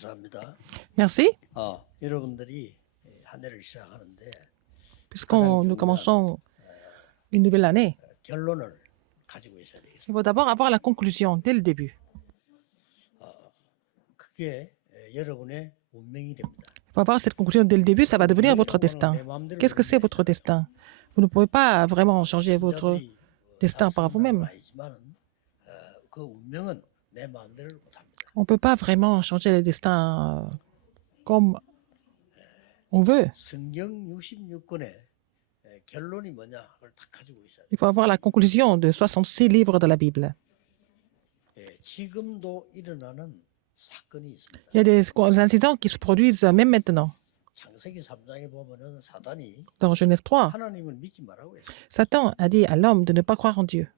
감사합니다. Merci. 여러분들이 한 해를 시작하는데 Puisqu'on nous commençons une nouvelle année, 결론을 가지고 있어야 되겠습니다. il faut d'abord avoir la conclusion dès le début. 그게 여러분의 운명이 됩니다. Il faut avoir cette conclusion dès le début, ça va devenir votre destin. Qu'est-ce que c'est votre destin? Vous ne pouvez pas vraiment changer votre 신자들이 destin par vous-même. 아니지만은 그 운명은 내 마음대로 못합니다. On ne peut pas vraiment changer le destin comme on veut. 성경 66권의 결론이 뭐냐 그걸 딱 가지고 있어야 돼요. Il faut avoir la conclusion de 66 livres de la Bible. 지금도 일어나는 사건이 있습니다. Il y a des incidents qui se produisent même maintenant. 창세기 3장에 보면은 사단이 Dans Genèse 3, 하나님을 믿지 말라고 했어요. Satan a dit à l'homme de ne pas croire en Dieu.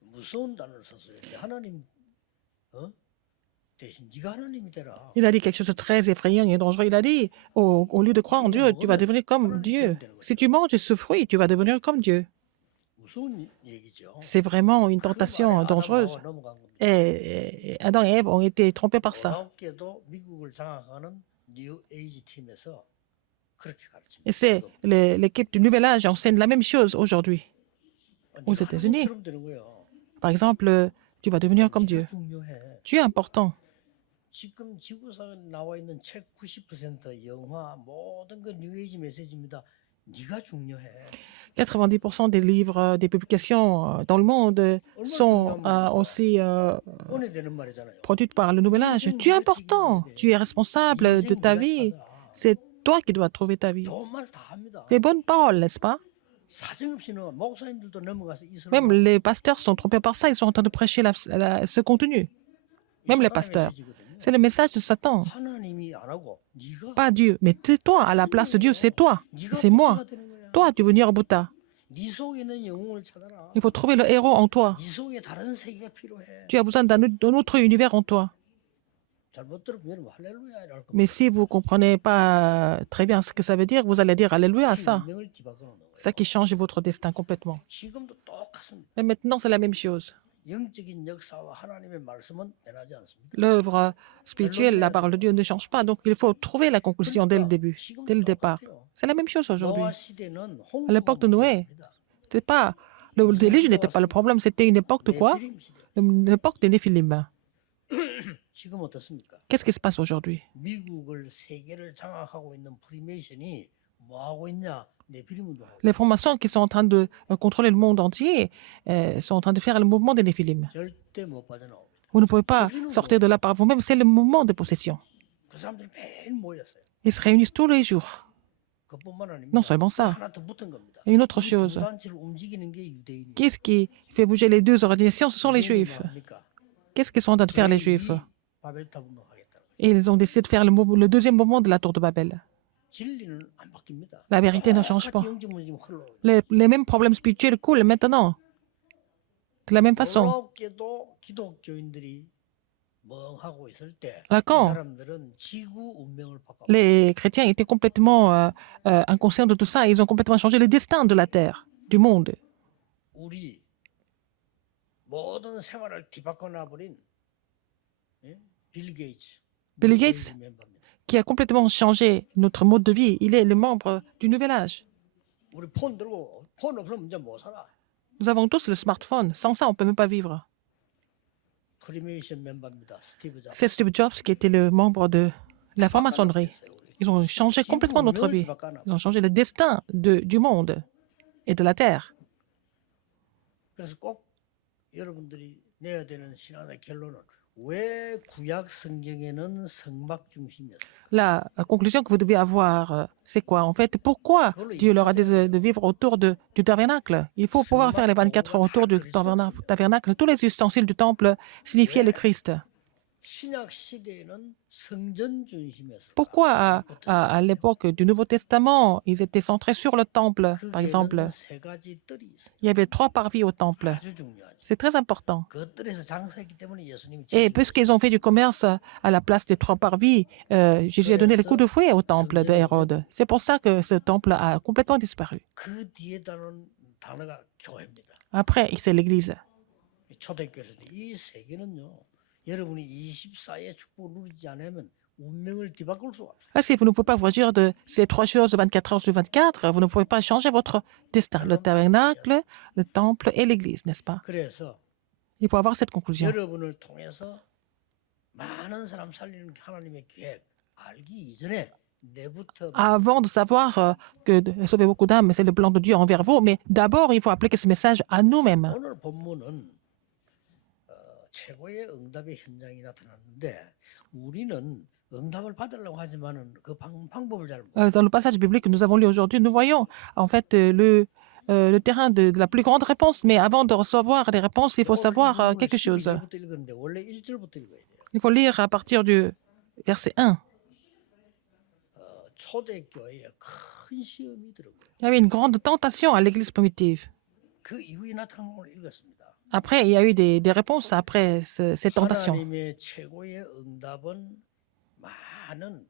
무서운 단어를 썼어요. 하나님 대신 네가 하나님이 되라. Il a dit quelque chose de très effrayant et dangereux. Il a dit, au lieu de croire en Dieu, tu vas devenir comme Dieu. Si tu manges de ce fruit, tu vas devenir comme Dieu. 무서운 얘기죠. C'est vraiment une tentation dangereuse. Et Adam et Ève ont été trompés par ça. 놀랍게도 미국을 장악하는 뉴 에이지 팀에서 그렇게 가르칩니다. Et c'est l'équipe du Nouvel Âge enseigne la même chose aujourd'hui. aux États-Unis. 하나님처럼 되는 거야. Par exemple, tu vas devenir comme Dieu. 중요해. Tu es important. 지금 지구상에 나와 있는 책 90% 영화 모든 거 뉴에이지 메시지입니다. 네가 중요해. 90% des livres, des publications dans le monde sont aussi 오래되는 말이잖아요. produites par le Nouvel Âge. Tu es important. Tu es responsable de ta vie. C'est toi qui dois trouver ta vie. 좋은 말 다 합니다. Des bonnes paroles, n'est-ce pas? 사정없이는 목사님들도 넘어가서 이 Même les pasteurs sont trompés par ça. Ils sont en train de prêcher ce contenu. Même les pasteurs. C'est le message de Satan. 하나님이 안 하고 네가 Pas Dieu, mais c'est toi. À la place de Dieu, c'est toi. C'est moi. Toi, tu veux venir au Bouddha. 네 속에 있는 영웅을 찾아라. Il faut trouver le héros en toi. 네 속에 다른 세계가 필요해. Tu as besoin d'un autre univers en toi. 잘못 들으면 여러분 할렐루야 이럴 겁니다. Mais si vous ne comprenez pas très bien ce que ça veut dire, vous allez dire Alléluia à ça. 운명을 뒤바꿔 놓는 거예요. C'est ça qui change votre destin complètement. 지금도 똑같습니다. Mais maintenant, c'est la même chose. 영적인 역사와 하나님의 말씀은 변하지 않습니다. L'œuvre spirituelle, la parole de Dieu ne change pas. Donc, il faut trouver la conclusion dès le début, dès le départ. C'est la même chose aujourd'hui. 노아 시대는 À l'époque de Noé, c'est pas le déluge n'était pas le problème. C'était une époque de quoi? L'époque des Néphilim. 지금 어떻습니까? Qu'est-ce qui se passe aujourd'hui? 미국을 세계를 장악하고 있는 프리메이션이 뭐 하고 있냐? 네피림도 하고. Les formations qui sont en train de contrôler le monde entier sont en train de faire le mouvement des Néphilim. 절대 못 빠져나옵니다. Vous ne pouvez pas sortir de là par vous-même. C'est le mouvement de possession. 그 사람들이 매일 모였어요. Ils se réunissent tous les jours. 그뿐만 아닙니다. Non seulement ça. 하나 더 붙은 겁니다. Et une autre 이 chose. 두 단체를 움직이는 게 유대인이에요. Qu'est-ce qui fait bouger les deux organisations? Ce sont les Juifs. Qu'est-ce qu'ils sont en train de faire, les Juifs? 바벨탑 운동하겠다. Et ils ont décidé de faire le deuxième mouvement de la tour de Babel. 진리는 안 바뀝니다. La vérité ne change pas. 똑같이 영적 문제가 흘러요. Les mêmes problèmes spirituels coulent maintenant. De la même façon. 놀랍게도 기독교인들이 멍하고 있을 때 이 Là, quand 사람들은 지구 운명을 바꿔. les chrétiens étaient complètement inconscients de tout ça, ils ont complètement changé le destin de la terre, du monde. 우리 모든 생활을 뒤바꿔 놔버린 빌 게이츠. Bill Gates, 멤버입니다. qui a complètement changé notre mode de vie, il est le membre du Nouvel Âge. 우리 폰 들고 폰 없으면 이제 못 살아. Nous avons tous le smartphone. Sans ça, on ne peut même pas vivre. 프리메이션 멤버입니다. 스티브 잡스. C'est Steve Jobs qui était le membre de la franc-maçonnerie. Ils ont changé complètement notre vie. Ils ont changé le destin du monde et de la terre. 그래서 꼭 여러분들이 내야 되는 신앙의 결론은 왜 구약 성경에는 성막 중심이었어요? La conclusion que vous devez avoir, c'est quoi? En fait, pourquoi Dieu leur a dit de vivre autour du tabernacle? Il faut pouvoir faire les 24 heures autour du tabernacle. Tous les ustensiles du temple signifiaient le Christ. 신약 시대에는 성전 중심이었어요. Pourquoi à l'époque du Nouveau Testament, ils étaient centrés sur le temple, par exemple? 그게는 세 가지 뜰이 있어요. Il y avait 3 parvis au temple. 아주 중요하죠. C'est très important. 그 뜰에서 장사했기 때문에 예수님이 Et puisqu'ils ont fait du commerce à la place des 3 parvis, Jésus a donné le coup de fouet au temple de Hérode. C'est pour ça que ce temple a complètement disparu. 그 뒤에 따른 단어가 교회입니다. Après, c'est l'Église. 초대교회에서 이 세 개는요. 여러분이 24의 축복을 누리지 않으면 운명을 뒤바꿀 수가 없어요. Ah, si vous ne pouvez pas vous agir de ces trois choses 24 heures sur 24, vous ne pouvez pas changer votre destin, le tabernacle, le temple et l'église, n'est-ce pas? 그래서 Il faut avoir cette conclusion. 여러분을 통해서 많은 사람 살리는 하나님의 계획 알기 이전에 내부터 Avant de savoir que de sauver beaucoup d'âmes, c'est le plan de Dieu envers vous, mais d'abord, il faut appliquer ce message à nous-mêmes. 오늘 본문은 최고의 응답의 현장이 나타났는데 우리는 응답을 받으려고 하지만은 그 방법을 잘 모르고 Dans le passage biblique que nous avons lu aujourd'hui, nous voyons en fait le terrain de la plus grande réponse, mais avant de recevoir les réponses, il faut savoir quelque chose. 12절부터 읽었는데 원래 1절부터 읽어야 돼요. Il faut lire à partir du verset 1. 초대교회에 큰 시험이 들은 거예요. Il y avait une grande tentation à l'église primitive. 그 이후에 나타난 걸 읽었습니다. Après, il y a eu des réponses après cette tentation. 하나님의 최고의 응답은 많은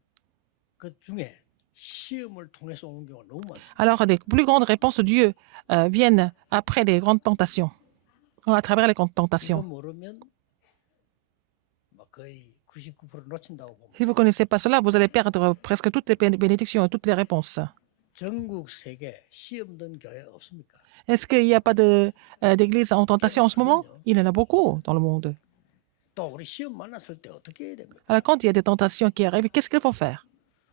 것 중에 시험을 통해서 오는 경우가 너무 많아요. Alors, les plus grandes réponses de Dieu viennent après les grandes tentations, à travers les grandes 이거 tentations. 모르면 막 거의 99% 놓친다고 봅니다. Si vous ne connaissez pas cela, vous allez perdre presque toutes les bénédictions et toutes les réponses. 전국 세계 시험 든 교회 없습니까? Est-ce qu'il n'y a pas d'église en tentation en ce moment? Il y en a beaucoup dans le monde. 또 우리 시험 만났을 때 어떻게 해야 됩니까? Alors, quand il y a des tentations qui arrivent, qu'est-ce qu'il faut faire?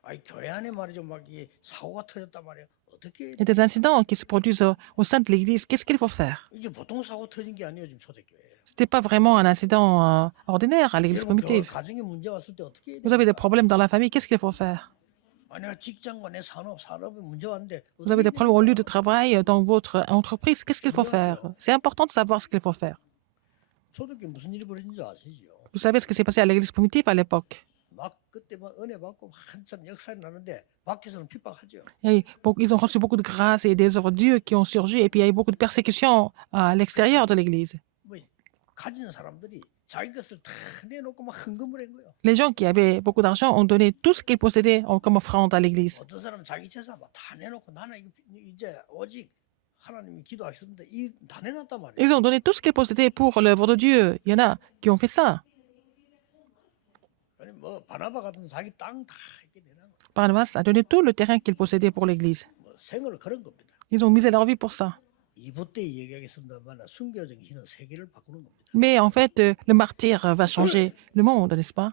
아니 교회 안에 말이죠 막 이 사고가 터졌단 말이에요. 어떻게 해야 Il y a des incidents qui se produisent au sein de l'église. Qu'est-ce qu'il faut faire? 이제 보통 사고 터진 게 아니에요 지금 초대교회. Ce n'était pas vraiment un incident ordinaire à l'église 여러분 primitive. 가정에 문제 왔을 때 어떻게 해야 Vous avez des 됩니까? problèmes dans la famille, qu'est-ce qu'il faut faire? 아니 직장과 내 산업에 문제 왔는데 Vous avez des problèmes au lieu de travail, dans votre entreprise, qu'est-ce qu'il faut faire? C'est important de savoir ce qu'il faut faire. 초대교회 무슨 일이 벌어진지 아시죠? Vous savez ce qui s'est passé à l'église primitive à l'époque? 막 그때 막 은혜 받고 한참 역사를 나는데 밖에서는 핍박하죠. Ils ont reçu beaucoup de grâce et des œuvres de Dieu qui ont surgi, et puis il y a eu beaucoup de persécutions à l'extérieur de l'église. 뭐 가진 사람들이 자기 것을 다 내놓고 막 헌금을 한 거예요. Les gens qui avaient beaucoup d'argent ont donné tout ce qu'ils possédaient comme offrande à l'église. 어떤 사람은 자기 재산 막다 내놓고 나는 이제 오직 하나님이 기도하겠습니다. 이다 내놨단 말이에요. Ils ont donné tout ce qu'ils possédaient pour l'œuvre de Dieu. Il y en a qui ont fait ça. 아니 뭐 바나바 같은 자기 땅 다 이렇게 내놔. Barnabas a donné tout le terrain qu'il possédait pour l'église. 뭐 생을 그런 겁니다. Ils ont misé leur vie pour ça. 이부 때 얘기하겠습니다만 순교 정신은 세계를 바꾸는 겁니다. Mais en fait, le martyr va changer le monde, n'est-ce pas?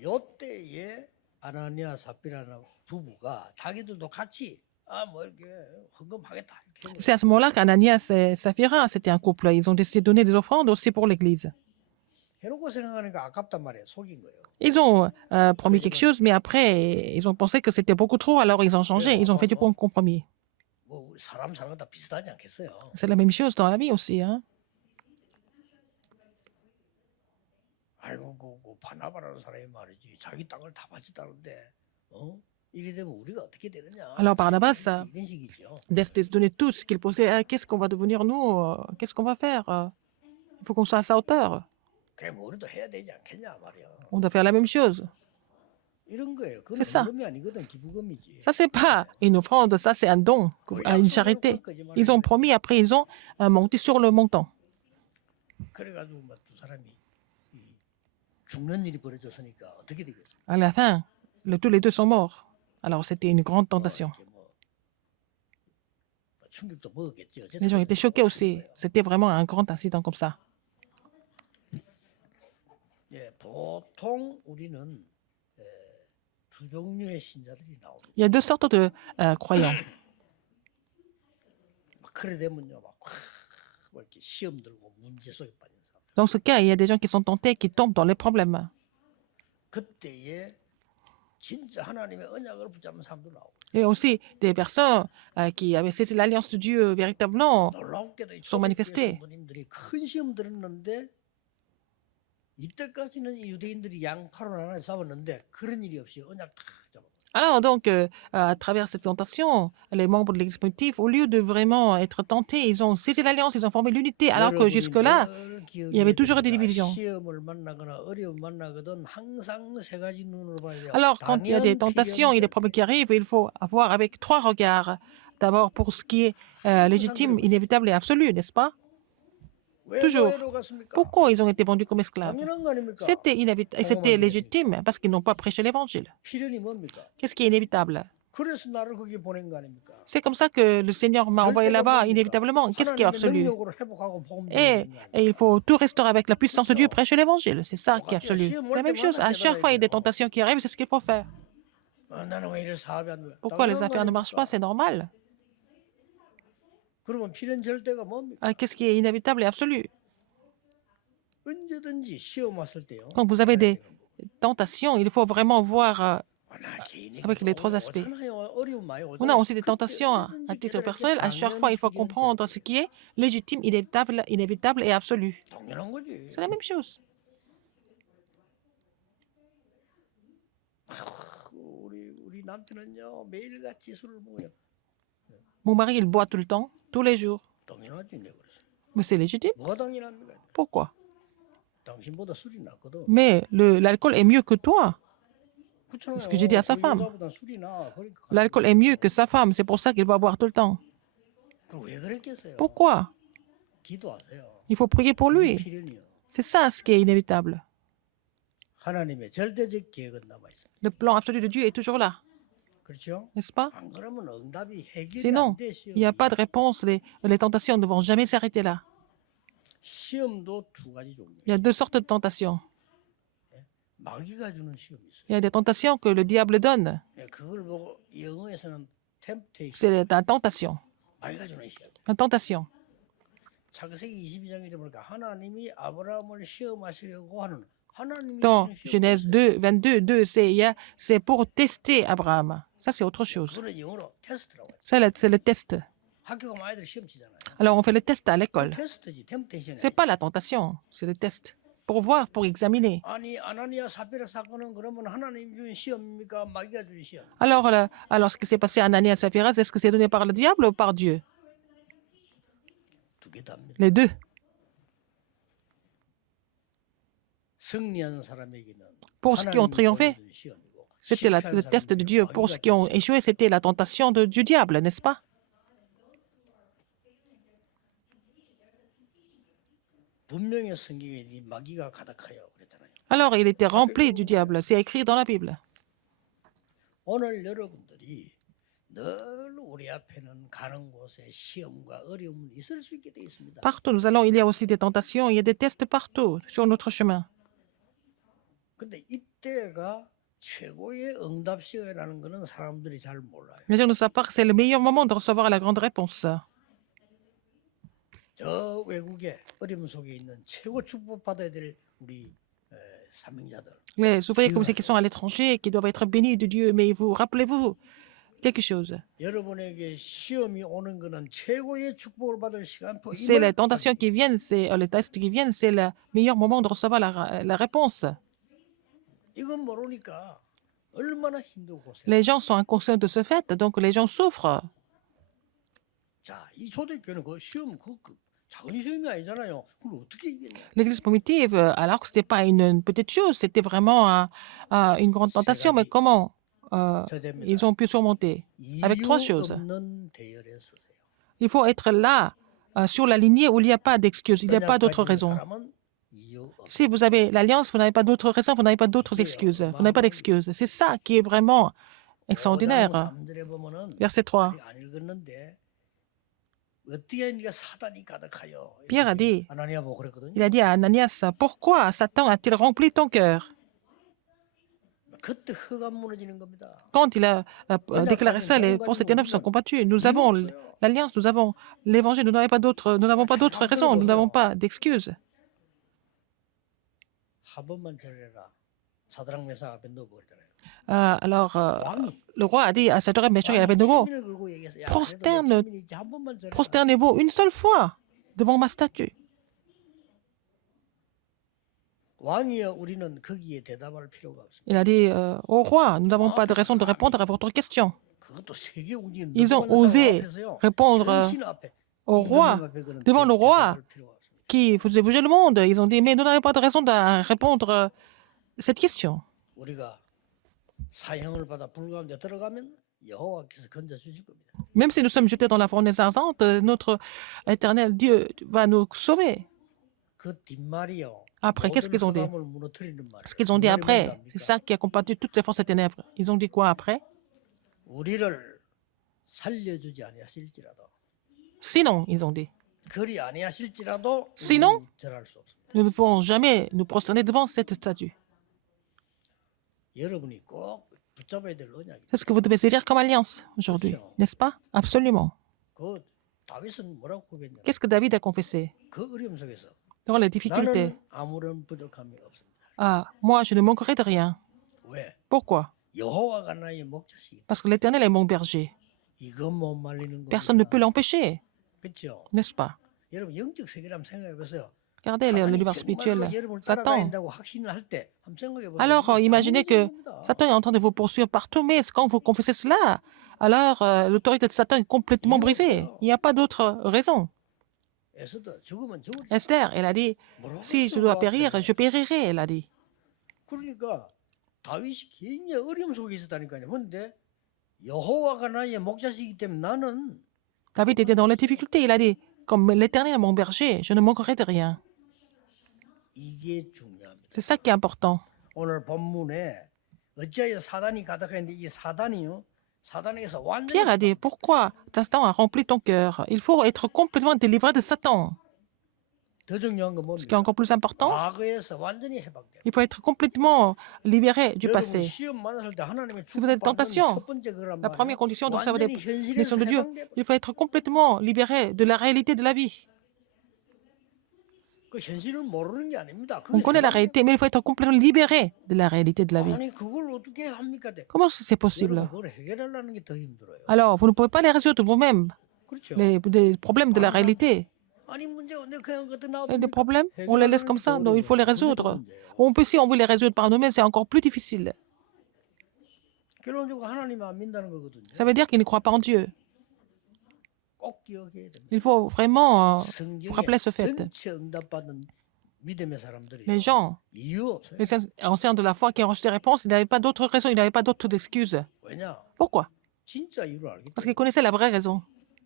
요때에 아나니아 삽비라는 부부가 자기들도 같이 뭐 이렇게 헌금하겠다 이렇게 한 거예요. C'est à ce moment-là qu'Ananias et Saphira, c'était un couple. Ils ont décidé de donner des offrandes aussi pour l'église. 해놓고 생각하니까 아깝단 말이에요. 속인 거예요. Ils ont promis quelque chose, mais après, ils ont pensé que c'était beaucoup trop, alors ils ont changé. Ils ont fait du bon compromis. 뭐 우리 사람 사는 거 다 비슷하지 않겠어요? C'est la même chose dans la vie aussi. Hein? 아이고 그 바나바라는 사람이 말이지 자기 땅을 다 바쳤다는데 이래 되면 우리가 어떻게 되느냐? Alors Barnabas 이런 식이죠. décidé de donner tout ce qu'il possédait. Qu'est-ce qu'on va devenir nous? Qu'est-ce qu'on va faire? Il faut qu'on soit à sa hauteur. 그래 뭐 우리도 해야 되지 않겠냐 말이야. On doit faire la même chose. 이런 거예요. 그건 C'est ça. 헌금이 아니거든 기부금이지. Ça, c'est pas une offrande, ça, c'est un don, une charité. Ils ont promis, après, ils ont monté sur le montant. 그래가지고 막 두 사람이 죽는 일이 벌어졌으니까 어떻게 되겠어요? À la fin, tous les deux sont morts. Alors, c'était une grande tentation. 이렇게 뭐 충격도 먹었겠지. Les gens étaient choqués aussi. C'était vraiment un grand incident comme ça. 예, 보통 우리는 두 종류의 신자들이 나옵니다. Il y a deux sortes de croyants. 막 그래 되면요, 막 이렇게 시험 들고 문제 속에 빠진 사람. Dans ce cas, il y a des gens qui sont tentés, qui tombent dans les problèmes. 그때에 진짜 하나님의 언약을 붙잡는 사람도 나오고. Et aussi des personnes qui avaient saisi l'alliance de Dieu véritablement 놀랍게도 sont manifestées. 성도님들이 큰 시험 들었는데 이때까지는 유대인들이 양파로 나눠 싸웠는데 그런 일이 없이 언약 다 잡아. Alors, donc, à travers cette tentation, les membres de l'Église primitive, au lieu de vraiment être tentés, ils ont saisi l'alliance, ils ont formé l'unité, alors que jusque-là, il y avait toujours des divisions. 시험을 만나거나 어려움 만나거든 항상 세 가지 눈으로 봐야 돼요. Alors, quand il y a des tentations, il y a des problèmes qui arrivent, il faut avoir avec trois regards. D'abord, pour ce qui est légitime, inévitable et absolu, n'est-ce pas? 왜 toujours. 노예로 갔습니까? Pourquoi ils ont été vendus comme esclaves? 당연한 거 아닙니까? C'était inévitable, c'était légitime parce qu'ils n'ont pas prêché l'évangile. 필연이 뭡니까? Qu'est-ce qui est inévitable? 그래서 나를 거기 보낸 거 아닙니까? C'est comme ça que le Seigneur m'a envoyé là-bas, inévitablement. Qu'est-ce qui est 하나님의 absolu? 능력으로 회복하고 복음 Et, 전하는 거 et il faut tout restaurer avec la puissance de Dieu, prêcher l'évangile. C'est ça qui est 똑같아요. absolu. 시험 C'est la 올 même chose. 때마다 À chaque fois, il y a des tentations qui arrivent, c'est ce qu'il faut faire. 나는 왜 이래 사업이 안 돼? Pourquoi les 당연한 거 affaires ne marchent pas? 아닙니까? C'est normal. 그러면 필연 절대가 뭡니까? Qu'est-ce qui est inévitable et absolu? 언제든지 시험 왔을 때요. Quand vous avez des tentations, il faut vraiment voir. 나 개인이 avec les trois aspects. 오잖아요. 어려움 많이 On a aussi des 그때 tentations à 언제든지 titre 깨달을 게 personnel. À chaque fois, il faut 당연한 comprendre ce qui est légitime, inévitable et absolu. 당연한 거지. C'est la même chose. 우리 남편은요 매일같이 술을 먹어요. Mon mari, il boit tout le temps, tous les jours. 당연하지 내가 그랬어. Mais c'est légitime. 뭐가 당연합니까? Pourquoi? 당신보다 술이 낫거든. Mais l'alcool est mieux que toi. 그렇잖아요. ce que j'ai dit à sa femme. 여자보다 술이 나. 그러니까. L'alcool est mieux que sa femme. C'est pour ça qu'il va boire tout le temps. 그럼 왜 그랬겠어요? Pourquoi? 기도하세요. Il faut prier pour lui. 필연이요. C'est ça ce qui est inévitable. 하나님의 절대적 계획은 남아 있어. Le plan absolu de Dieu est toujours là, 그렇죠? n'est-ce pas? 안 그러면 응답이 해결이 Sinon, 안 돼. il n'y a pas de réponse. Les tentations ne vont jamais s'arrêter là. 시험도 두 가지 종류. Il y a deux sortes de tentations. 마귀가 주는 시험이 있어요. Il y a des tentations que le diable donne. 예, 그걸 보고 영어에서는 temptation, C'est la tentation. 마귀가 주는 시험. La tentation. 창세기 22장에 보니까 하나님이 아브라함을 시험하시려고 하는 하나님이 Dans 주는 시험. Genèse 2, 22, 2, c'est pour tester Abraham. Ça, c'est autre chose. 그거는 영어로 테스트라고 해요. C'est le test. 학교 가면 아이들 시험 치잖아요. Alors, on fait le test à l'école. 테스트지, temptation. C'est pas la tentation, c'est le test. Pour voir, pour examiner. 아니 아나니아 사피라 사건은 그러면 하나님 준 시험입니까? 마귀가 준 시험? Alors, ce qui s'est passé à Ananias et Saphiras, est-ce que c'est donné par le diable ou par Dieu? 두 개 다입니다. Les deux. 승리한 사람에게는 Pour ceux qui ont triomphé, 보여준 시험이고, c'était 실패한 le test de Dieu. 사람에게는 Pour ceux 마귀가 qui ont 준 시험. échoué, c'était la tentation du diable, n'est-ce pas? 분명히 성경에 이 마귀가 가득하여 그랬잖아요. Alors, il était rempli du diable. C'est écrit dans la Bible. 오늘 여러분들이 늘 우리 앞에는 가는 곳에 시험과 어려움은 있을 수 있게 되어 있습니다. Partout, nous allons, il y a aussi des tentations, il y a des tests partout sur notre chemin. 근데 이때가 최고의 응답 시간이라는 것은 사람들이 잘 몰라요. Les gens ne savent pas que c'est le meilleur moment de recevoir la grande réponse. 저 외국에 어려움 속에 있는 최고 축복받아야 될 우리 사명자들. Les ouvriers comme ceux qui sont à l'étranger, qui doivent être bénis de Dieu, mais vous rappelez-vous quelque chose. 여러분에게 시험이 오는 것은 최고의 축복을 받을 시간. C'est les tentations qui viennent, c'est les tests qui viennent, c'est le meilleur moment de recevoir la réponse. 이건 모르니까 얼마나 힘들고 고생. Les gens sont inconscients de ce fait, donc les gens souffrent. 자, 이 초대교회는 그 시험 그 작은 시험이 아니잖아요. 그걸 어떻게 이겼냐? L'église primitive, alors que ce n'était pas une petite chose, c'était vraiment une grande tentation, mais comment 저자입니다. ils ont pu surmonter? Avec trois 이유 choses. 없는 대열에 서세요. Il faut être là, sur la lignée où il n'y a pas d'excuses, il n'y a pas d'autre 언약 raison. 사람은 이유 없. Si vous avez l'alliance, vous n'avez pas d'autre raison, vous n'avez pas d'autres excuses. Vous n'avez pas d'excuses. C'est ça qui est vraiment extraordinaire. 3절에 보면은 Verset 3. 안 읽었는데 어떻게 네가 사단이 가득하여. Pierre a dit, 아나니아 보고 그랬거든요. il a dit à Ananias, pourquoi Satan a-t-il rempli ton cœur? 그때 흑암 무너지는 겁니다. Quand il a déclaré ça, les forces des ténèbres sont combattues. Nous avons l'alliance, nous avons l'évangile, nous n'avons pas d'autre raison, nous n'avons pas d'excuses. 한 번만 절해라. 사드락 메사 앞에 넣어버리잖아요. Alors, 왕이 le roi a dit à Sadrach, Meshach et Abednego, 체면을 걸고 얘기했어요. 야, prosterne- 그래도 내 체면이 있지. 한 번만 절해라. prosternez-vous une seule fois devant ma statue. 왕이여 우리는 거기에 대답할 필요가 없습니다. Il a dit au roi, nous n'avons pas de raison de répondre à votre question. 그것도 세계 움직이는 Ils ont 누구나 osé 사람 앞에서요. répondre 전신 앞에 au roi 임금님 앞에 그는 devant le roi. 대답할 필요가 없습니다. qui faisait bouger le monde. Ils ont dit, mais nous n'avons pas de raison de répondre cette question. 우리가 사형을 받아 불가운데 들어가면 여호와께서 건져 주실 겁니다. Même si nous sommes jetés dans la fournaise ardente, notre éternel Dieu va nous sauver. 그 뒷말이요. Après, qu'est-ce 모든 qu'ils ont dit? 흑암을 무너뜨리는 말이에요. Ce qu'ils ont dit 뒷말이 뭔지 après, c'est 압니까? ça qui a combattu toutes les forces des ténèbres. Ils ont dit quoi après? 우리를 살려주지 아니하실지라도 Sinon, ils ont dit. 그리 아니하실지라도 Sinon? 우리는 절할 수 없습니다. Nous ne pouvons jamais nous prosterner devant cette statue. 여러분이 꼭 붙잡아야 될 언약입니다. C'est ce que vous devez saisir comme alliance aujourd'hui, n'est-ce pas? Absolument. 그 다윗은 뭐라고 고백했냐? Qu'est-ce que David a confessé 그 어려움 속에서 dans les difficultés? 나는 아무런 부족함이 없습니다. Ah, moi, je ne manquerai de rien. 왜? Pourquoi? 여호와가 나의 목자시기. Parce que l'Éternel est mon berger. 이거 못 말리는 Personne ne peut 겁니다. l'empêcher, 그렇죠? n'est-ce pas? 여러분 영적 세계를 한번 생각해 보세요. Regardez l'univers spirituel. Satan. 따라다닌다고 확신을 할 때 한번 생각해 보세요. Alors, imaginez que 겁니다. Satan est en train de vous poursuivre partout, mais quand vous confessez cela, alors l'autorité de Satan est complètement brisée. Il n'y a pas d'autre raison. 에스더 죽으면 죽을 Esther, elle a dit, si je dois périr, je périrai, elle a dit. 그러니까 다윗이 굉장히 어려움 속에 있었다니까요. 그런데 여호와가 나의 목자시기 때문에 나는 David était dans la difficulté. Il a dit, comme l'Éternel est mon berger, je ne manquerai de rien. 이게 중요합니다. C'est ça qui est important. 오늘 본문에 어찌하여 사단이 가득했는데 이 사단이요. 사단에게서 완전히 Pierre a dit, pourquoi Satan a rempli ton cœur? Il faut être complètement délivré de Satan. 더 중요한 건 Ce qui est 뭡니까? encore plus important, 과거에서 완전히 해방돼. il faut être complètement libéré du 여러분 passé. 시험 만났을 때 하나님의 Si vous êtes 축복받는 tentation, 첫 번째 그거란 La première 말이에요. condition de recevoir des 완전히 현실에서 bénédictions de Dieu, 해방돼. il faut être complètement libéré de la réalité de la vie. 그 현실을 모르는 게 아닙니다. On connaît la réalité, mais il faut être complètement libéré de la réalité de la vie. 아니 그걸 어떻게 합니까? Comment c'est possible? 여러분 그걸 해결하려는 게 더 힘들어요. Alors, vous ne pouvez pas les résoudre vous-même, 그렇죠. les problèmes de la réalité. 아니 문제가 내 그냥 그때 나도 Et les problèmes, on les laisse comme ça. Non, il faut les résoudre. On peut, si on veut les résoudre par nous-mêmes, c'est encore plus difficile. 결론적으로 하나님 안 믿는다는 거거든요. Ça veut dire qu'ils ne croient pas en Dieu. 꼭 기억해야 됩니다. Il faut vraiment 성경에 rappeler ce fait. 전체 응답받은 믿음의 사람들이 Les gens, 이유 없어요. les anciens de la foi qui ont reçu des réponses, ils n'avaient pas d'autre raison, ils n'avaient pas d'autres excuses. 왜냐? Pourquoi? 진짜 이유를 알기 Parce 때문에. qu'ils connaissaient la vraie raison.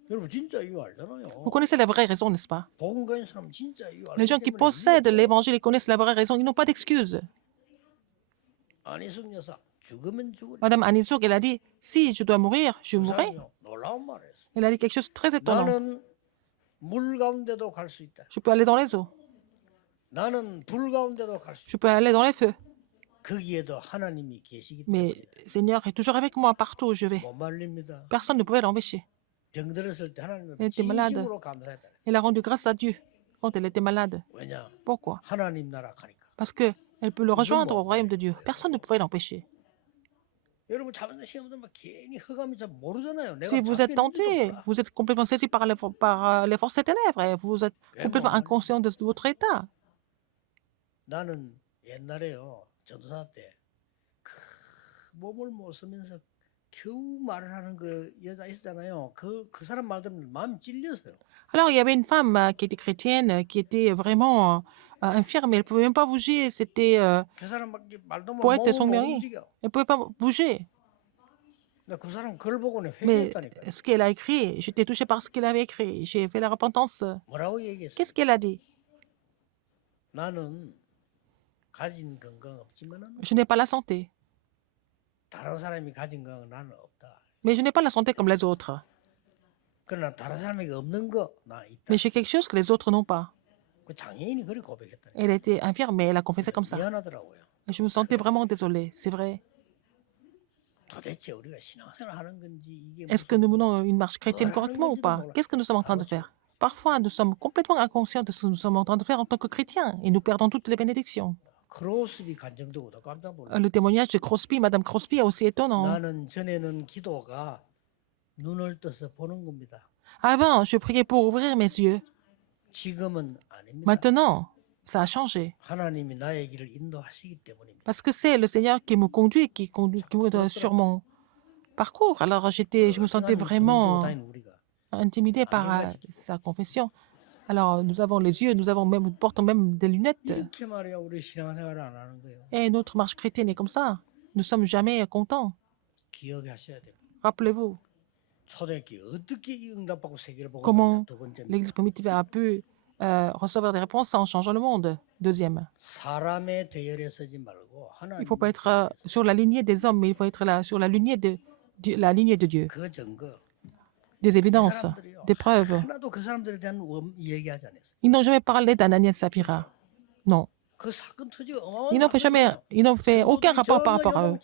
여러분 진짜 이유 알잖아요. Vous connaissez la vraie raison, n'est-ce pas? 복음 가진 사람 진짜 이유 알기 Les gens qui 때문에 possèdent 이유 없어요. l'évangile et connaissent la vraie raison, ils n'ont pas d'excuses. 안희숙 여사 죽으면 죽으리. Madame Anisouk, elle a dit, si je dois mourir, je 그 mourrai. 사람이요, 놀라운 말을 했어. Elle a dit quelque chose de très étonnant. 나는 물 가운데도 갈 수 있다. Je peux aller dans les eaux, 나는 불 가운데도 갈 수 있다. je peux aller dans les feux. 거기에도 하나님이 계시기 Mais 때문에 le Seigneur est toujours avec moi partout où je vais. 못 말립니다. Personne ne pouvait l'empêcher. 병들었을 때 하나님을 Elle était malade. 진심으로 감사했다. Elle a rendu grâce à Dieu quand elle était malade. 왜냐? Pourquoi? 하나님 나라 가니까. Parce qu'elle peut le rejoindre au royaume de Dieu. Personne ne pouvait l'empêcher. 여러분 자본 시험들 막 괜히 흑암이 잘 모르잖아요. 내가 Si vous êtes 잡히는 줄도 tenté, 몰라. vous êtes complètement saisi par les forces des ténèbres et vous êtes complètement inconscient de votre état. 나는 옛날에요 전도사 때 몸을 못 쓰면서 겨우 말을 하는 그 여자 있었잖아요. 그 사람 말 들으면 마음이 찔려서요. Alors, il y avait une femme qui était chrétienne, qui était vraiment infirme. Elle ne pouvait même pas bouger. C'était, 그 사람 막 말도 못 poète et 몸을 son 못 mari. 움직여. Elle ne pouvait pas bouger. 근데 그 사람 글 보고는 Mais 회개했다니까. ce qu'elle a écrit, j'étais touchée par ce qu'elle avait écrit. J'ai fait la repentance. 뭐라고 얘기했어? Qu'est-ce qu'elle a dit? 나는 가진 건강 없지만은 Je n'ai pas la santé. 다른 사람이 가진 건강 나는 없다. Mais je n'ai pas la santé comme les autres. 그러나 다른 사람에게 없는 거 나 있다. Mais j'ai quelque chose que les autres n'ont pas. 그 장애인이 그렇게 고백했다니까. Elle était infirme, mais elle a confessé comme ça. 미안하더라고요. Et je me sentais vraiment désolée. C'est vrai. 도대체 우리가 신앙생활 하는 건지 이게 Est-ce que nous menons une marche chrétienne correctement ou pas? Qu'est-ce que nous sommes en train de faire? Parfois, nous sommes complètement inconscients de ce que nous sommes en train de faire en tant que chrétiens et nous perdons toutes les bénédictions. 크로스비 간증도 나 깜짝 놀랐어. Le témoignage de Crosby, Madame Crosby, est aussi étonnant. 나는 전에는 기도가 눈을 떠서 보는 겁니다. Avant, je priais pour ouvrir mes yeux. 지금은 아닙니다. Maintenant, ça a changé. 하나님이 나의 길을 인도하시기 때문입니다. Parce que c'est le Seigneur qui me conduit, qui me sur mon parcours. Alors, je me sentais vraiment 우리가 intimidée par sa confession. Alors, nous avons les yeux, nous portons même des lunettes. 이렇게 말이야 우리 신앙생활을 안 하는 거예요. Et notre marche chrétienne est comme ça. Nous ne sommes jamais contents. 기억하셔야 돼요. Rappelez-vous 초대교회 어떻게 이 응답받고 세계를 보고 comment 있느냐, 두 번째입니다. l'Église primitive a pu recevoir des réponses en changeant le monde. Deuxième, 사람의 대열에 서지 말고 il ne 하나님의 faut pas être 대열에 서서 sur la lignée des hommes, mais il faut être là, sur la lignée la lignée de Dieu. 그 증거. Des 이 évidences, 사람들이요. des preuves. 하나도 그 사람들에 대한 얘기하지 않았어요. Ils n'ont jamais parlé d'Ananias Saphira. Non. 그 사건 터지가 Ils n'ont fait aucun rapport par rapport à eux.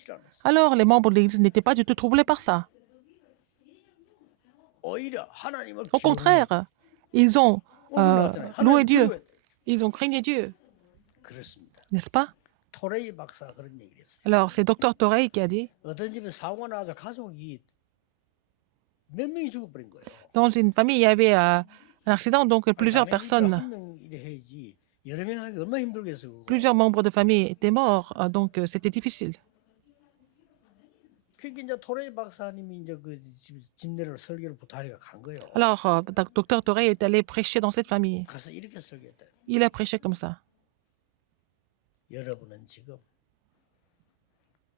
Alors, les membres de l'Église n'étaient pas du tout troublés par ça. 오히려 하나님을 Au contraire, ils ont loué Dieu. 기도했대요. Ils ont craigné Dieu, 그렇습니다. n'est-ce pas? 토레이 박사가 그런 얘기를 했어요. Alors, c'est Dr Torrey qui a dit, 어떤 집에 사고가 나서 가족이 몇 명이 죽어버린 거예요. dans une famille, il y avait un accident, donc plusieurs 남의 집에 personnes, 한 명 이래 해야지 여러 명 하기 얼마나 힘들겠어. 그거. plusieurs membres de famille étaient morts, donc c'était difficile. 그게 이제 토레이 박사님이 이제 그 집내를 설교를 부탁하니까 간 거예요. Alors, Dr Torrey est allé prêcher dans cette famille. 가서 이렇게 설교했다. Il a prêché comme ça. 여러분은 지금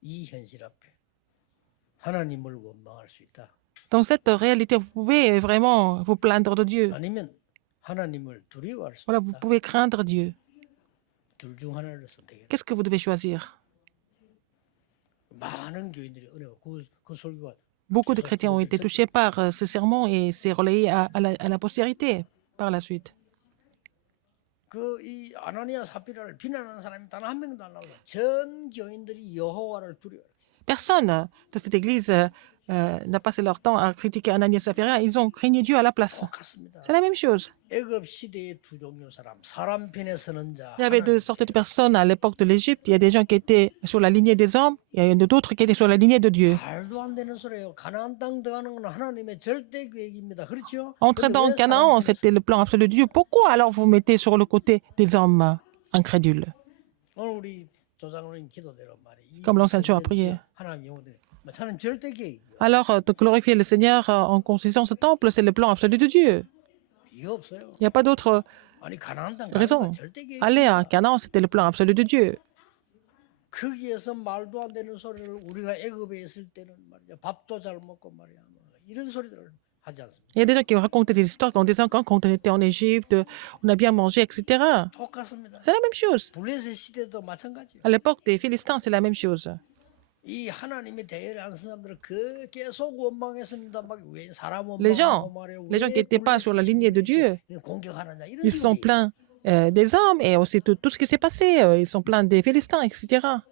이 현실 앞에 하나님을 원망할 수 있다. Dans cette réalité, vous pouvez vraiment vous plaindre de Dieu. 아니면 하나님을 두려워할 수 Voilà, vous 있다. pouvez craindre Dieu. 둘 중 하나를 선택해. Qu'est-ce que vous devez choisir? 많은 교인들이 은혜가 그 설교가 Beaucoup de chrétiens ont été touchés par ce sermon et c'est relayé à la postérité par la suite. 이 아나니아 사피라를 비난하는 사람이 단 한 명도 안 나와요. 전 교인들이 여호와를 두려워해요. Personne de cette église n'a passé leur temps à critiquer Ananias et Saphira. Ils ont craigné Dieu à la place. 똑같습니다. C'est la même chose. 애굽 시대의 두 종류 사람 편에 서는 자. Il y avait deux sortes de personnes à l'époque de l'Égypte. Il y a des gens qui étaient sur la lignée des hommes, il y a d'autres qui étaient sur la lignée de Dieu. 말도 안 되는 소리예요. 가나안 땅 들어가는 건 하나님의 절대 계획입니다. 그렇죠? Entrer dans le Canaan, c'était le plan absolu de Dieu. Pourquoi alors vous mettez sur le côté des hommes incrédules? 오늘 우리 조상님 기도대로 말이에요. Comme l'ancien Joe a prié. 하나님 영혼들. 하나님 절대 계획. Alors, de glorifier le Seigneur en construisant ce temple, c'est le plan absolu de Dieu. 이거 없어요. Il n'y a pas d'autre 아니 가나안 땅 raison. 가는 건 절대 계획. Aller à Canaan, c'était le plan absolu de Dieu. 거기에서 말도 안 되는 소리를 우리가 애굽에 있을 때는 말이야 밥도 잘 먹고 말이야 이런 소리들을 하지 않습니다. Il y a des gens qui ont raconté des histoires en disant quand on était en Égypte, on a bien mangé, etc. 똑같습니다. C'est la même chose. 블레셋 시대도 마찬가지예요. À l'époque des Philistins, c'est la même chose. 이 하나님의 대열에 안 쓴 사람들은 그 계속 원망했습니다. 막 왜 사람 Les gens, 원망하고 말이야. les gens qui n'étaient pas sur la lignée de Dieu, 공격하느냐 이런 ils sont 소리. plaints des hommes et aussi tout ce qui s'est passé. Ils sont plaints des Philistins, etc.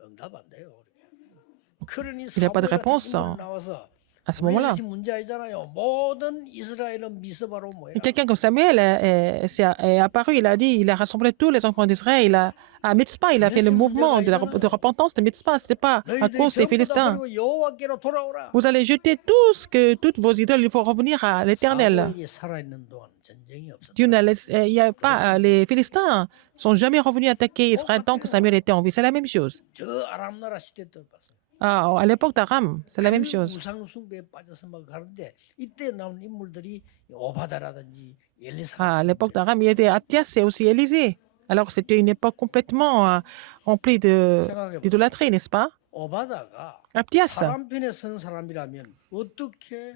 응답 안 돼요. 그러니 Il n'y a pas de réponse 나와서 à ce moment-là. 블레셋이 문제 아니잖아요. 모든 이스라엘은 미스바로 모여. Et quelqu'un comme Samuel est apparu, il a dit, il a rassemblé tous les enfants d'Israël à Mitzpah, il a fait le mouvement de repentance de Mitzpah, ce n'était pas à cause des Philistins. 여호와께로 돌아오라. Vous allez jeter toutes vos idoles, il faut revenir à l'Éternel. 사무엘이 살아있는 동안 전쟁이 없었다. Dieu il y a pas, les Philistins ne sont jamais revenus attaquer Israël tant que Samuel était en vie. C'est la même chose. 저 아람 나라 시대 때 봤어요. À l'époque d'Aram, c'est la même 그 chose. 우상 숭배에 빠져서 막 가는데 이때 나온 인물들이 오바다라든지 엘리사. À l'époque d'Aram, il y avait Abdias et aussi Élisée. Alors c'était une époque complètement remplie d'idolâtrie, n'est-ce pas? 오바다가 Abdias, 사람 편에 선 사람이라면 어떻게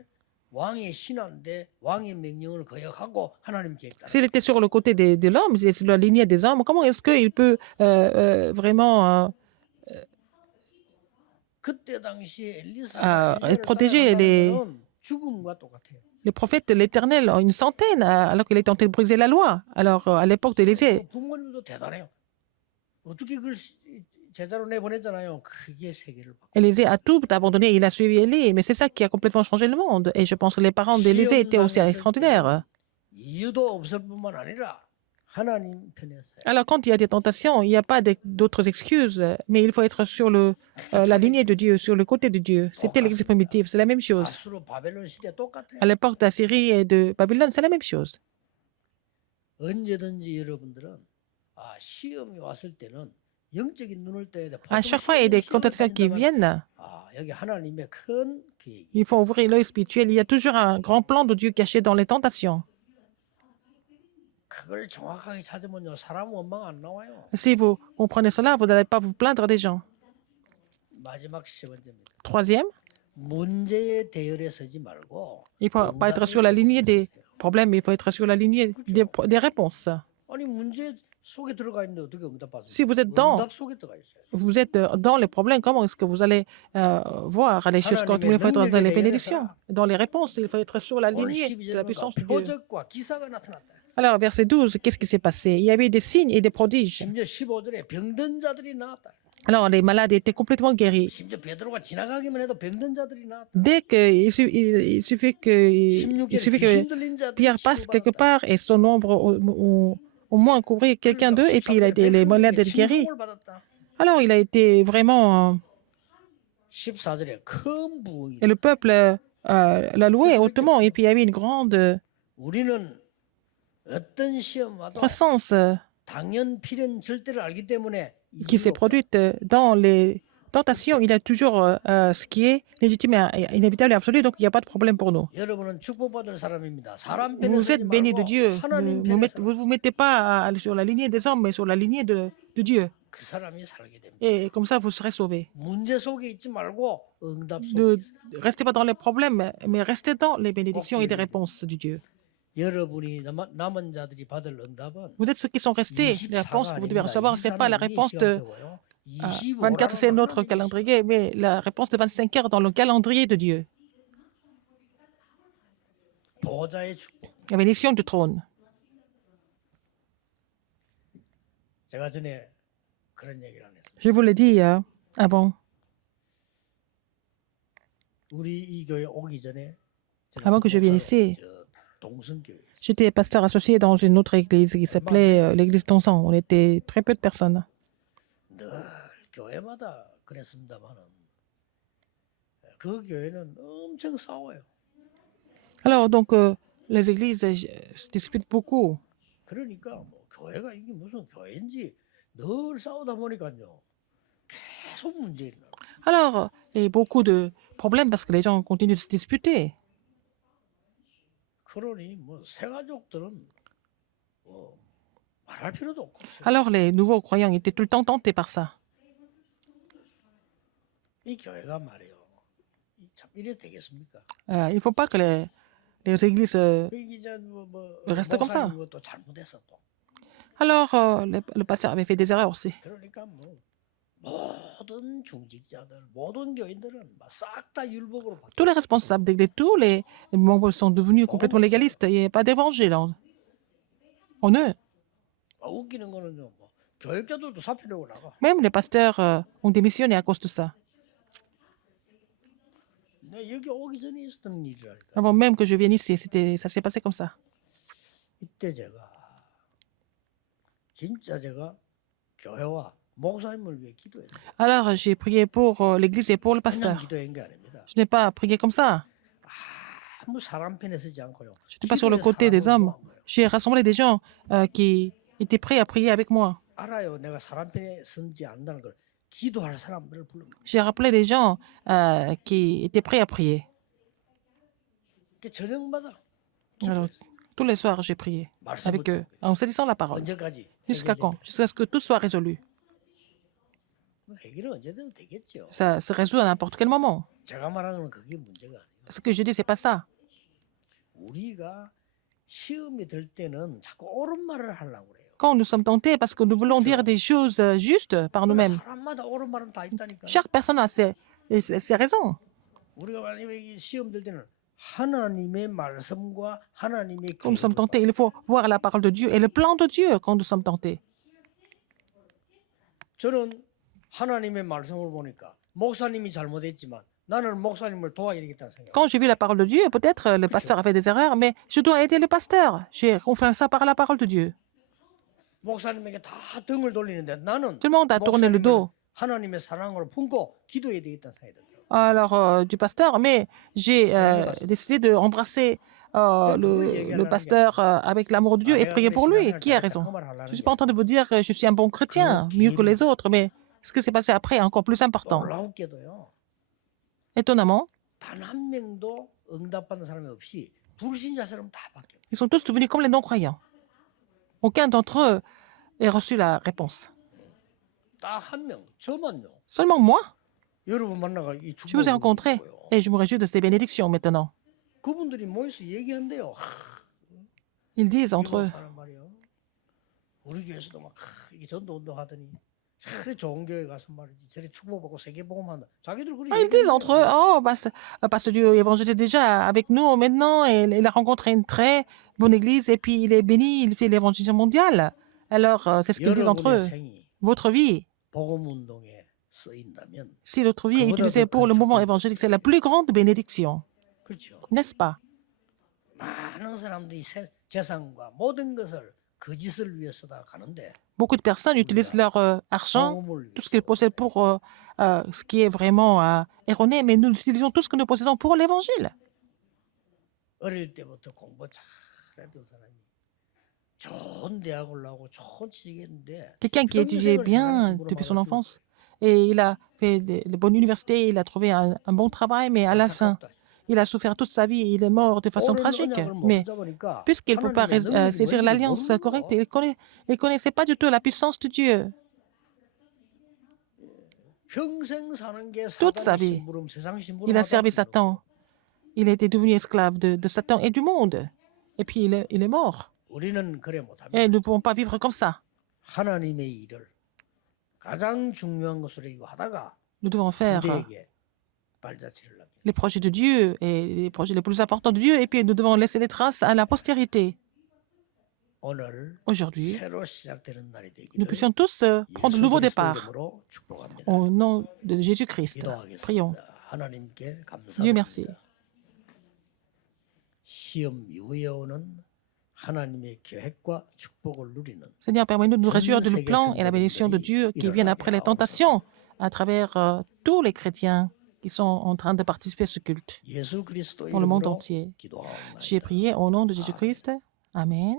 왕의 신하인데 왕의 명령을 거역하고 하나님 계획 따라. s'il était sur le côté de l'homme, c'est sur la lignée des hommes, comment est-ce qu'il peut vraiment 그때 당시에 엘리사가 protéger 죽음과 똑같아요. les prophètes de l'Éternel, une centaine, alors qu'il est tenté de briser la loi? Alors à l'époque d'Élisée, 부모님도 대단해요. 어떻게 그걸 제자로 내보냈잖아요. 그게 세계를 바꿔. Élisée a tout abandonné, il a suivi Élie, mais c'est ça qui a complètement changé le monde. Et je pense que les parents d'Élisée étaient aussi extraordinaires. 이유도 없을 뿐만 아니라 하나님 편에 서요. Alors quand il y a des tentations, il n'y a pas d'autres excuses, mais il faut être sur la lignée de Dieu, sur le côté de Dieu. C'était l'église primitive, c'est la même chose. 아수르 바벨론 시대 똑같아요. À l'époque d'Assyrie et de Babylone, c'est la même chose. 언제든지 여러분들은 시험이 왔을 때는 영적인 눈을 떠야 돼. À chaque fois, il y a des tentations qui viennent. 여기 하나님의 큰 계획. Il faut ouvrir l'œil spirituel. Il y a toujours un grand plan de Dieu caché dans les tentations. 그걸 정확하게 찾으면요 사람 원망 안 나와요. Si vous comprenez cela, vous n'allez pas vous plaindre des gens. 마지막 세 번째입니다. Troisième, 문제의 대열에 서지 말고 il ne faut pas être sur la lignée des problèmes, il faut être sur la lignée des réponses. 아니 문제 속에 들어가 있는데 어떻게 응답받습니까? Si vous êtes dans, 응답 속에 들어가 있어요. vous êtes dans les problèmes, comment est-ce que vous allez voir les choses correctement? Il faut être dans les bénédictions, dans les réponses, il faut être sur la 오늘 lignée de la 12절에 puissance de Dieu. 표적과 기사가 나타났다. Alors, verset 12, qu'est-ce qui s'est passé? Il y avait des signes et des prodiges. 심지어 15절에 병든 자들이 나왔다. Alors, les malades étaient complètement guéris. 심지어 베드로가 지나가기만 해도 병든 자들이 나왔다. Dès qu'il suffit que 16절에 귀신 들린 자들이 Pierre passe quelque 치유받았다. part et son ombre au moins couvrir quelqu'un d'eux et puis il a été les malades d'être guéris. 칭송을 받았다. Alors, il a été vraiment... 14절에 큰 부흥이. et le peuple l'a loué hautement et puis il y avait une grande 우리는 어떤 시험 와도 croissance 당연 필연 절대를 알기 때문에 qui s'est produite dans les tentations. Il y a toujours ce qui est légitime et inévitable et absolu, donc il n'y a pas de problème pour nous. 여러분은 축복받을 사람입니다. 사람 편에 Vous 서지 êtes bénis de 말고 Dieu. 하나님 Vous 편에 ne vous mettez pas sur la lignée des hommes, mais sur la lignée de Dieu. 그 사람이 살게 됩니다. Et comme ça, vous serez sauvés. 문제 속에 있지 말고 응답 속에. Ne restez pas dans les problèmes, mais restez dans les bénédictions et les réponses de Dieu. 여러분이 남은 자들이 받을 응답은 Vous êtes ceux qui sont restés. Les réponses que vous devez recevoir, ce n'est pas la réponse de 24, c'est notre calendrier, mais la réponse de 25 heures dans le calendrier de Dieu. 보좌의 축복. La bénédiction du trône. 제가 전에 그런 얘기를 안 했어요. Je vous l'ai dit avant. 우리 이 교회 오기 전에 Avant que je vienne ici, 동성교회. j'étais pasteur associé dans une autre église qui s'appelait l'église d'Onsan. On était très peu de personnes. 늘 교회마다 그랬습니다만은 그 교회는 엄청 싸워요. Alors, donc, les églises se disputent beaucoup. 그러니까 뭐 교회가 이게 무슨 교회인지 늘 싸우다 보니까요. 계속 문제 일어나요. Alors, il y a beaucoup de problèmes parce que les gens continuent de se disputer. 그러니 뭐 새가족들은 뭐 말할 필요도 없고. Alors, les nouveaux croyants étaient tout le temps tentés par ça. 이 교회가 말이에요. 참 이래 되겠습니까? Il ne faut pas que les églises 이제 Reste comme ça. 것도 잘못했어 또. Alors, le pasteur avait fait des erreurs aussi. 그러니까 뭐 모든 중직자들, 모든 교인들은 싹 다 율법으로 바뀌었어요. Tous les responsables d'église, tous les membres sont devenus complètement légalistes. Il n'y a pas d'évangile en eux. 웃기는 거는요. 뭐 교육자들도 사표내고 나가. Même les pasteurs ont démissionné à cause de ça. 내 여기 오기 전에 있었던 일이라니까. Avant même que je vienne ici, ça s'est passé comme ça. 이때 제가 진짜 제가 교회와 목사님을 위해 기도했어요. Alors, j'ai prié pour l'église et pour le 그냥 pasteur. 기도한 게 아닙니다. Je n'ai pas prié comme ça. 아무 사람 편에 서지 않고요. Je n'étais pas sur le côté des hommes. J'ai rassemblé des gens qui étaient prêts à prier avec moi. 알아요. 내가 사람 편에 선지 않는다는 걸. 기도할 사람들을 부릅니다. J'ai rappelé des gens qui étaient prêts à prier. 그 저녁마다 Alors, tous les soirs, j'ai prié avec eux, en saisissant la parole. 언제까지? Jusqu'à quand? Jusqu'à ce que tout soit résolu. 해결은 언제든 되겠죠. Ça se résout à n'importe quel moment. 제가 말하는 건 그게 문제가 아니에요. Ce que je dis, c'est pas ça. 우리가 시험이 들 때는 자꾸 옳은 말을 하려고 그래요. Quand nous sommes tentés, parce que nous voulons dire des choses justes par nous-mêmes. 사람마다 옳은 말은 다 있다니까. Chaque personne a ses raisons. 우리가 만약에 시험 들 때는 하나님의 말씀과 하나님의 Quand nous sommes 계획을 tentés, il faut voir la parole de Dieu et le plan de Dieu quand nous sommes tentés. 저는 하나님의 말씀을 보니까 목사님이 잘못했지만 나는 목사님을 도와야 되겠다는 생각. Quand j'ai vu la parole de Dieu, peut-être le pasteur a fait des erreurs, mais je dois aider le pasteur. J'ai confirmé ça par la parole de Dieu. 목사님에게 다 등을 돌리는데 나는 Tout le monde a tourné le dos 하나님의 사랑으로 품고 기도해야 되겠다는 생각이 들어요. alors du pasteur, mais j'ai décidé d'embrasser le pasteur avec l'amour de Dieu et prier pour lui. Qui a raison? Je ne suis pas en train de vous dire que je suis un bon chrétien, mieux que les autres, mais ce qui s'est passé après est encore plus important. 놀라웠게도요. Étonnamment, 단 한 명도 응답받는 사람이 없이 불신자처럼 다 바뀌어요. ils sont tous devenus comme les non-croyants. Aucun d'entre eux n'a reçu la réponse. 딱 한 명, 저만요. Seulement moi, 여러분 만나가 이 je vous ai rencontré 축복을 et je me réjouis de ces bénédictions maintenant. 그분들이 모여서 얘기한대요. Ils disent entre 미국 eux. 사람 말이요. 우리 교회에서도 막 이게 전도 운동하더니 저리 좋은 교회 가서 말이지 저리 축복받고 세계복음한다. 자기들 그렇게 Ils disent 얘기하는 entre eux, 거야. oh, Pasteur Dieu évangélise déjà avec nous maintenant et il a rencontré une très bonne église et puis il est béni, il fait l'évangélisation mondiale. Alors, c'est ce qu'ils disent entre 여러분의 eux. 생이 Votre vie, 복음 운동에 쓰인다면 si votre vie est 그보다 utilisée 더 pour 큰 le mouvement 축복이 évangélique, c'est la plus grande bénédiction, 그렇죠. n'est-ce pas? 많은 사람들이 재산과 모든 것을 그 짓을 위해 쓰다 가는데 Beaucoup de personnes utilisent leur argent, 복음을 tout ce 위해서 qu'ils possèdent pour ce qui est vraiment erroné, mais nous utilisons tout ce que nous possédons pour l'évangile. 어릴 때부터 공부 잘했던 사람이 좋은 대학을 나오고 좋은 취직했는데 Quelqu'un qui étudiait 평생을 bien 재산심부로 depuis son 말아주고 enfance et il a fait de bonnes universités, il a trouvé un bon travail, mais à la fin, 안타깝다. il a souffert toute sa vie et il est mort de façon 옳은 tragique. 언약을 못 Mais 붙잡으니까 puisqu'il ne peut pas 하나님의 능력이 saisir 뭔지를 l'alliance 모르는 correcte, 거. il connaissait pas du tout la puissance de Dieu. 평생 사는 게 Toute sa 사단의 vie, 심부름, 세상 심부름 il a 하다 servi 보니까 Satan. Il a été devenu esclave de Satan et du monde. Et puis il est mort. 우리는 그래 못합니다. Et nous ne pouvons pas vivre comme ça. 하나님의 일을 가장 중요한 것으로 이거 하다가 Nous devons faire 상대에게 발자취를 남겨. les projets de Dieu et les projets les plus importants de Dieu, et puis nous devons laisser les traces à la postérité. 오늘 Aujourd'hui, 새로 시작되는 날이 nous 되기를 puissions tous prendre de 예수 nouveaux 그리스도 départs 이름으로 축복합니다. au nom de Jésus-Christ. Prions. 기도하겠습니다. 하나님께 Dieu merci. 감사합니다. 시험 이후에 오는 하나님의 계획과 축복을 누리는 Seigneur, permets-nous de nous réjouir du plan et la bénédiction de Dieu qui viennent après les tentations à travers tous les chrétiens qui sont en train de participer à ce culte 예수 그리스도 dans le monde 이름으로 entier. 기도하옵나이다. J'ai prié au nom de Jésus-Christ. Amen.